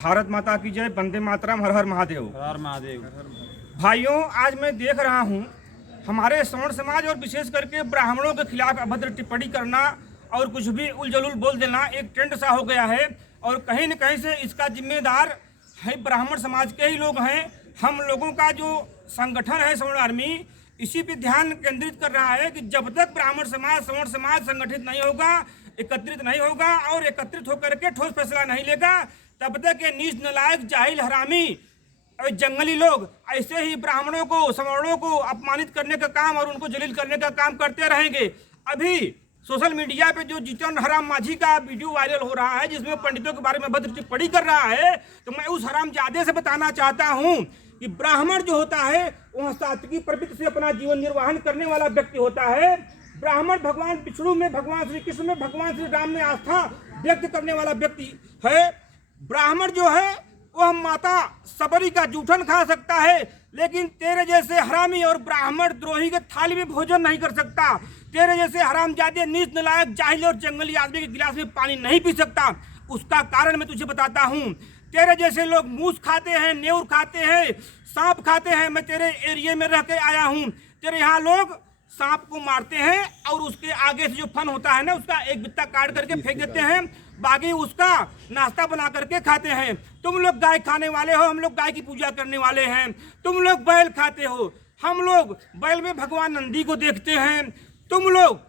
भारत माता की जय, वंदे मातरम, हर हर महादेव। हर हर महादेव। भाइयों, आज मैं देख रहा हूँ हमारे श्रवण समाज और विशेष करके ब्राह्मणों के खिलाफ अभद्र टिप्पणी करना और कुछ भी उलझुल बोल देना एक ट्रेंड सा हो गया है। और कहीं न कहीं से इसका जिम्मेदार है ब्राह्मण समाज के ही लोग हैं। हम लोगों का जो संगठन है श्रवण आर्मी, इसी पे ध्यान केंद्रित कर रहा है कि जब तक ब्राह्मण समाज श्रवण समाज संगठित नहीं होगा, एकत्रित नहीं होगा और एकत्रित होकर के ठोस फैसला नहीं लेगा, तब तक ये नीच नालायक जाहिल हरामी और जंगली लोग ऐसे ही ब्राह्मणों को सवर्णों को अपमानित करने का काम और उनको जलील करने का काम करते रहेंगे। अभी सोशल मीडिया पे जो जीतन हराम मांझी का वीडियो वायरल हो रहा है जिसमें पंडितों के बारे में भद्र टिप्पणी कर रहा है, तो मैं उस हरामजादे से बताना चाहता हूँ कि ब्राह्मण जो होता है वह सात्विकी प्रवृत्ति से अपना जीवन निर्वाहन करने वाला व्यक्ति होता है। ब्राह्मण भगवान विष्णु में, भगवान श्री कृष्ण में, भगवान श्री राम में आस्था व्यक्त करने वाला व्यक्ति है। ब्राह्मण जो है वह माता सबरी का जूठन खा सकता है, लेकिन तेरे जैसे हरामी और ब्राह्मण द्रोही के थाली में भोजन नहीं कर सकता। तेरे जैसे हरामजादे नीच नालायक जाहिल और जंगली आदमी के गिलास में पानी नहीं पी सकता। उसका कारण मैं तुझे बताता हूँ। तेरे जैसे लोग मूस खाते हैं, नेउर खाते हैं, सांप खाते हैं। मैं तेरे एरिया में रह के आया हूँ। तेरे यहाँ लोग सांप को मारते हैं और उसके आगे से जो फन होता है ना, उसका एक बित्ता काट करके फेंक देते हैं, बाकी उसका नाश्ता बना करके खाते हैं। तुम लोग गाय खाने वाले हो, हम लोग गाय की पूजा करने वाले हैं। तुम लोग बैल खाते हो, हम लोग बैल में भगवान नंदी को देखते हैं। तुम लोग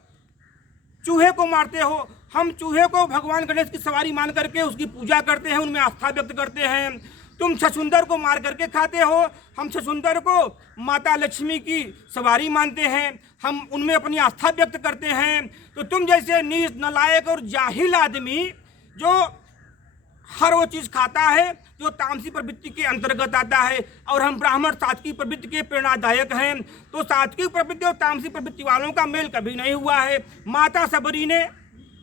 चूहे को मारते हो, हम चूहे को भगवान गणेश की सवारी मान करके उसकी पूजा करते हैं, उनमें आस्था व्यक्त करते हैं। तुम छछुंदर को मार करके खाते हो, हम छछुंदर को माता लक्ष्मी की सवारी मानते हैं, हम उनमें अपनी आस्था व्यक्त करते हैं। तो तुम जैसे नीच नालायक और जाहिल आदमी जो हर वो चीज़ खाता है जो तामसी प्रवृत्ति के अंतर्गत आता है, और हम ब्राह्मण सात्विक प्रवृत्ति के प्रेरणादायक हैं। तो सात्विक प्रवृत्ति और तामसी प्रवृत्ति वालों का मेल कभी नहीं हुआ है। माता सबरी ने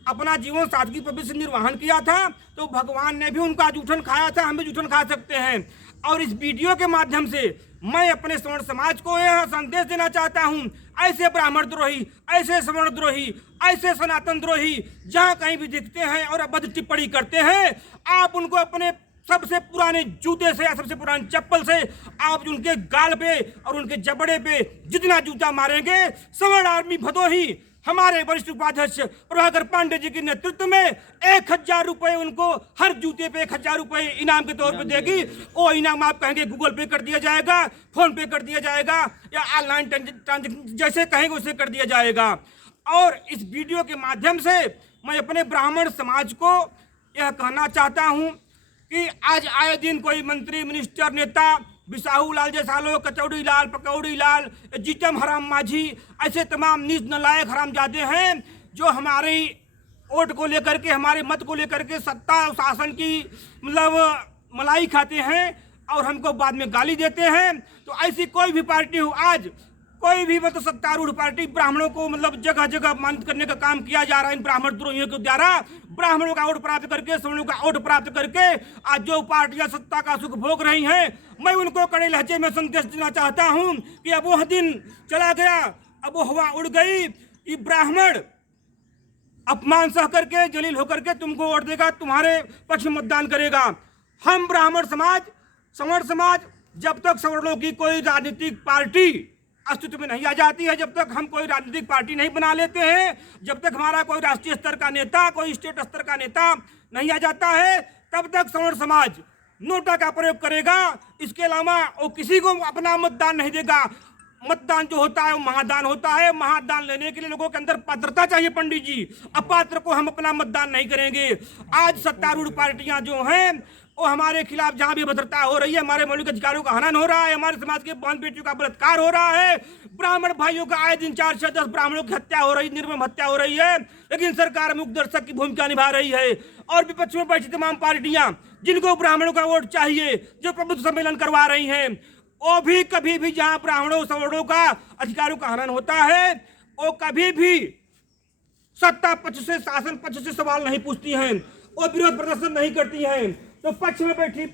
अपना जीवन सादगी प्रवृत्ति से निर्वाहन किया था, तो भगवान ने भी उनका जूठन खाया था, हम भी जूठन खा सकते हैं। और इस वीडियो के माध्यम से मैं अपने श्रवण समाज को यह संदेश देना चाहता हूँ, ऐसे ब्राह्मण द्रोही, ऐसे श्रवण द्रोही, ऐसे सनातन द्रोही जहाँ कहीं भी दिखते हैं और अभद्र टिप्पणी करते हैं, आप उनको अपने सबसे पुराने जूते से या सबसे पुराने चप्पल से आप उनके गाल पे और उनके जबड़े पे जितना जूता मारेंगे, श्रवण आर्मी भदोही हमारे वरिष्ठ उपाध्यक्ष प्रभाकर पांडे जी के नेतृत्व में 1000 रुपए उनको हर जूते पे 1000 रुपए इनाम के तौर पे देगी। वो इनाम आप कहेंगे गूगल पे कर दिया जाएगा, फोन पे कर दिया जाएगा, या ऑनलाइन ट्रांजेक्शन जैसे कहेंगे उसे कर दिया जाएगा। और इस वीडियो के माध्यम से मैं अपने ब्राह्मण समाज को यह कहना चाहता हूँ कि आज आए दिन कोई मंत्री, मिनिस्टर, नेता, बिसाहू लाल जैसा लोग, कचौड़ी लाल, पकौड़ी लाल, जीतम हराम मांझी, ऐसे तमाम नीच नालायक हरामजादे हैं जो हमारी वोट को लेकर के, हमारे मत को लेकर के सत्ता और शासन की मतलब मलाई खाते हैं और हमको बाद में गाली देते हैं। तो ऐसी कोई भी पार्टी हो, आज कोई भी मतलब सत्तारूढ़ पार्टी ब्राह्मणों को मतलब जगह जगह अपमानित करने का काम किया जा रहा है इन ब्राह्मण द्रोहियों के द्वारा। ब्राह्मणों का वोट प्राप्त करके, सवर्णों का वोट प्राप्त करके आज जो पार्टियां सत्ता का सुख भोग रही हैं, मैं उनको कड़े लहजे में संदेश देना चाहता हूं कि अब वह दिन चला गया, अब वो हवा उड़ गई। ये ब्राह्मण अपमान सह करके, जलील होकर के तुमको वोट देगा, तुम्हारे पक्ष में मतदान करेगा। हम ब्राह्मण समाज, सवर्ण समाज, जब तक सवर्णों की कोई राजनीतिक पार्टी अस्तित्व में नहीं आ जाती है, जब तक हम कोई राजनीतिक पार्टी नहीं बना लेते हैं, जब तक हमारा कोई राष्ट्रीय स्तर का नेता, कोई स्टेट स्तर का नेता नहीं आ जाता है, तब तक सवर्ण समाज नोटा का प्रयोग करेगा। इसके अलावा वो किसी को अपना मतदान नहीं देगा। मतदान जो होता है वो महादान होता है। महादान लेने के लिए लोगों के अंदर पात्रता चाहिए पंडित जी, अपात्र को हम अपना मतदान नहीं करेंगे। आज सत्तारूढ़ पार्टियां जो हैं वो हमारे खिलाफ जहां भी भद्रता हो रही है, हमारे मौलिक अधिकारों का हनन हो रहा है, हमारे समाज के बहन बेटियों का बलात्कार हो रहा है, ब्राह्मण भाइयों का आए दिन 4 से 10 ब्राह्मणों की हत्या हो रही, निर्मम हत्या हो रही है, लेकिन सरकार मुख्य दर्शक की भूमिका निभा रही है। और विपक्ष में बैठी तमाम पार्टियां जिनको ब्राह्मणों का वोट चाहिए, जो प्रबुद्ध सम्मेलन करवा रही हैं, वो भी कभी भी जहां ब्राह्मणों सवर्णों का अधिकारों का हनन होता है, वो कभी भी सत्ता पक्ष से, शासन पक्ष से सवाल नहीं पूछती हैं, वो विरोध प्रदर्शन नहीं करती हैं। तो पक्ष में बैठी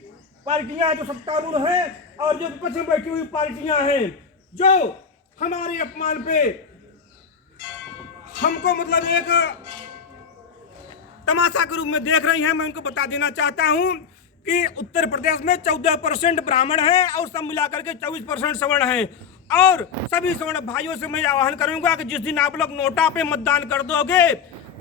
पार्टियां जो सत्तारूढ़ हैं और जो विपक्ष में बैठी हुई पार्टियां हैं जो हमारे अपमान पे हमको मतलब एक तमाशा के रूप में देख रही हैं, मैं उनको बता देना चाहता हूं कि उत्तर प्रदेश में 14% ब्राह्मण है और सब मिलाकर के 24% सवर्ण है। और सभी सवर्ण भाइयों से मैं आह्वान करूंगा कि जिस दिन आप लोग नोटा पे मतदान कर दोगे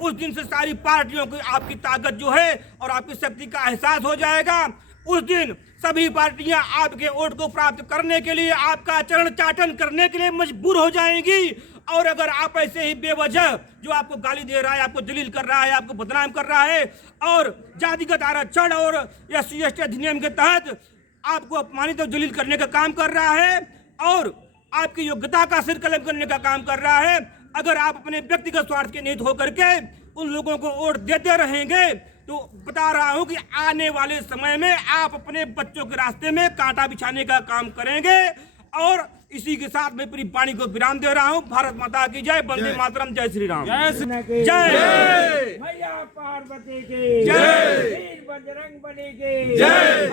उस दिन से सारी पार्टियों की आपकी ताकत जो है और आपकी शक्ति का एहसास हो जाएगा। उस दिन सभी पार्टियां आपके वोट को प्राप्त करने के लिए आपका चरण चाटन करने के लिए मजबूर हो जाएंगी। और अगर आप ऐसे ही बेवजह जो आपको गाली दे रहा है, आपको जलील कर रहा है, आपको बदनाम कर रहा है और जातिगत आरक्षण और SC/ST अधिनियम के तहत आपको अपमानित और जलील करने का काम कर रहा है और आपकी योग्यता का सिर कलम करने का काम कर रहा है, अगर आप अपने व्यक्तिगत स्वार्थ के निहित होकर के उन लोगों को वोट देते रहेंगे तो बता रहा हूं कि आने वाले समय में आप अपने बच्चों के रास्ते में कांटा बिछाने का काम करेंगे। और इसी के साथ मैं अपनी वाणी को विराम दे रहा हूं। भारत माता की जय, वंदे मातरम, जय श्री राम, जय मैया पार्वती की जय, वीर बजरंग बली की जय।